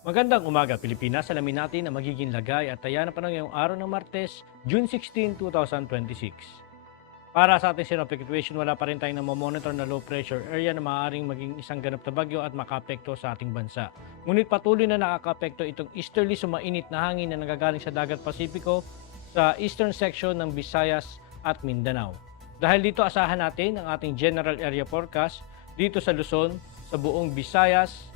Magandang umaga, Pilipinas. Alamin natin ang magiging lagay at taya ng panahon ngayong araw ng Martes, June 16, 2026. Para sa ating synoptic situation, wala pa rin tayong namomonitor na low pressure area na maaaring maging isang ganap na bagyo at makaapekto sa ating bansa. Ngunit patuloy na nakakaapekto itong easterly sumainit na hangin na nagagaling sa dagat Pasipiko sa eastern section ng Visayas at Mindanao. Dahil dito asahan natin ang ating general area forecast dito sa Luzon, sa buong Visayas,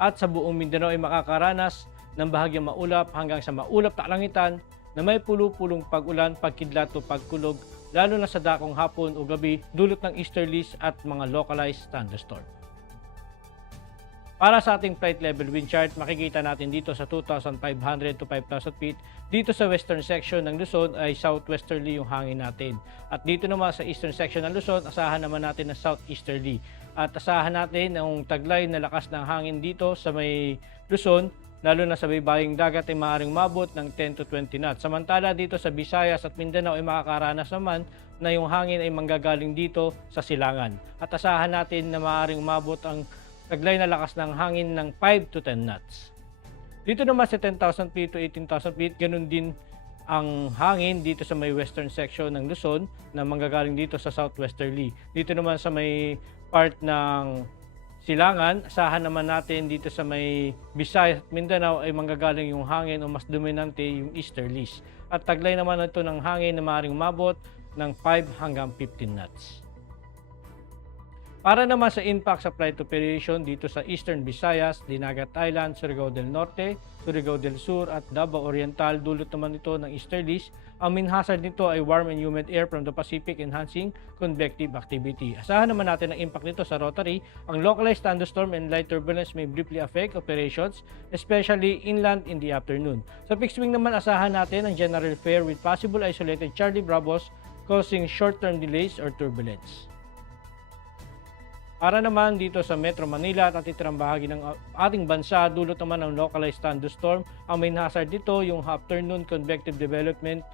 at sa buong Mindanao ay makakaranas ng bahagyang maulap hanggang sa maulap na kalangitan na may pulupulong pag-ulan, pagkidlat o pagkulog, lalo na sa dakong hapon o gabi dulot ng easterlies at mga localized thunderstorm. Para sa ating flight level wind chart, makikita natin dito sa 2,500 to 5,000 feet. Dito sa western section ng Luzon ay southwesterly yung hangin natin. At dito naman sa eastern section ng Luzon, asahan naman natin na southeasterly. At asahan natin ang taglay na lakas ng hangin dito sa may Luzon, lalo na sa baybaying dagat ay maaaring mabot ng 10 to 20 knots. Samantala dito sa Visayas at Mindanao ay makakaranas naman na yung hangin ay manggagaling dito sa silangan. At asahan natin na maaaring umabot ang taglay na lakas ng hangin ng 5 to 10 knots. Dito naman sa 10,000 feet to 18,000 feet, ganun din ang hangin dito sa may western section ng Luzon na manggagaling dito sa southwesterly. Dito naman sa may part ng silangan, asahan naman natin dito sa may Visayas at Mindanao ay manggagaling yung hangin o mas dominante yung easterlies. At taglay naman ito ng hangin na maaaring umabot ng 5 hanggang 15 knots. Para naman sa impact sa flight operation dito sa Eastern Visayas, Dinagat Island, Surigao del Norte, Surigao del Sur at Davao Oriental, dulot naman ito ng easterlies. Ang main hazard nito ay warm and humid air from the Pacific enhancing convective activity. Asahan naman natin ang impact nito sa rotary. Ang localized thunderstorm and light turbulence may briefly affect operations, especially inland in the afternoon. Sa fixed wing naman, asahan natin ang general fair with possible isolated Charlie Bravos causing short-term delays or turbulence. Para naman dito sa Metro Manila at titirang bahagi ng ating bansa, dulot naman ng localized thunderstorm. Ang main hazard dito, yung afternoon convective development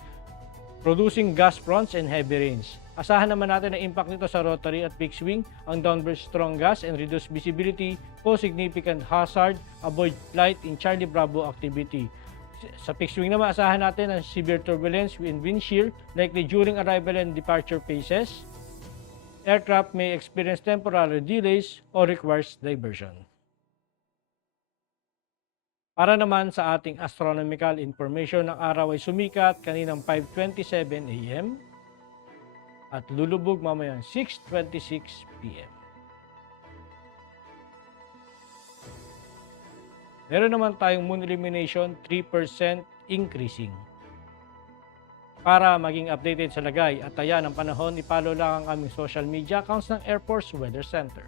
producing gust fronts and heavy rains. Asahan naman natin ang impact nito sa rotary at fixed wing. Ang downburst strong gust and reduced visibility pose significant hazard, avoid flight in Charlie Bravo activity. Sa fixed wing naman, asahan natin ang severe turbulence and wind shear likely during arrival and departure phases. Aircraft may experience temporary delays or requires diversion. Para naman sa ating astronomical information, ang araw ay sumikat kaninang 5:27 AM at lulubog mamayang 6:26 PM. Meron naman tayong moon illumination 3% increasing. Para maging updated sa lagay at taya ng panahon, ipollow lang ang aming social media accounts ng Air Force Weather Center.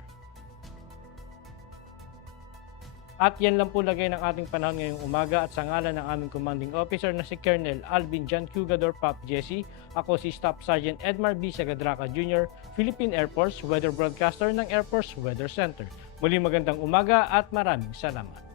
At yan lang po lagay ng ating panahon ngayong umaga at sa ngalan ng aming commanding officer na si Colonel Alvin John Cugador Pap Jesse, ako si Staff Sergeant Edmar B. Sagadraca Jr., Philippine Air Force Weather Broadcaster ng Air Force Weather Center. Muli magandang umaga at maraming salamat.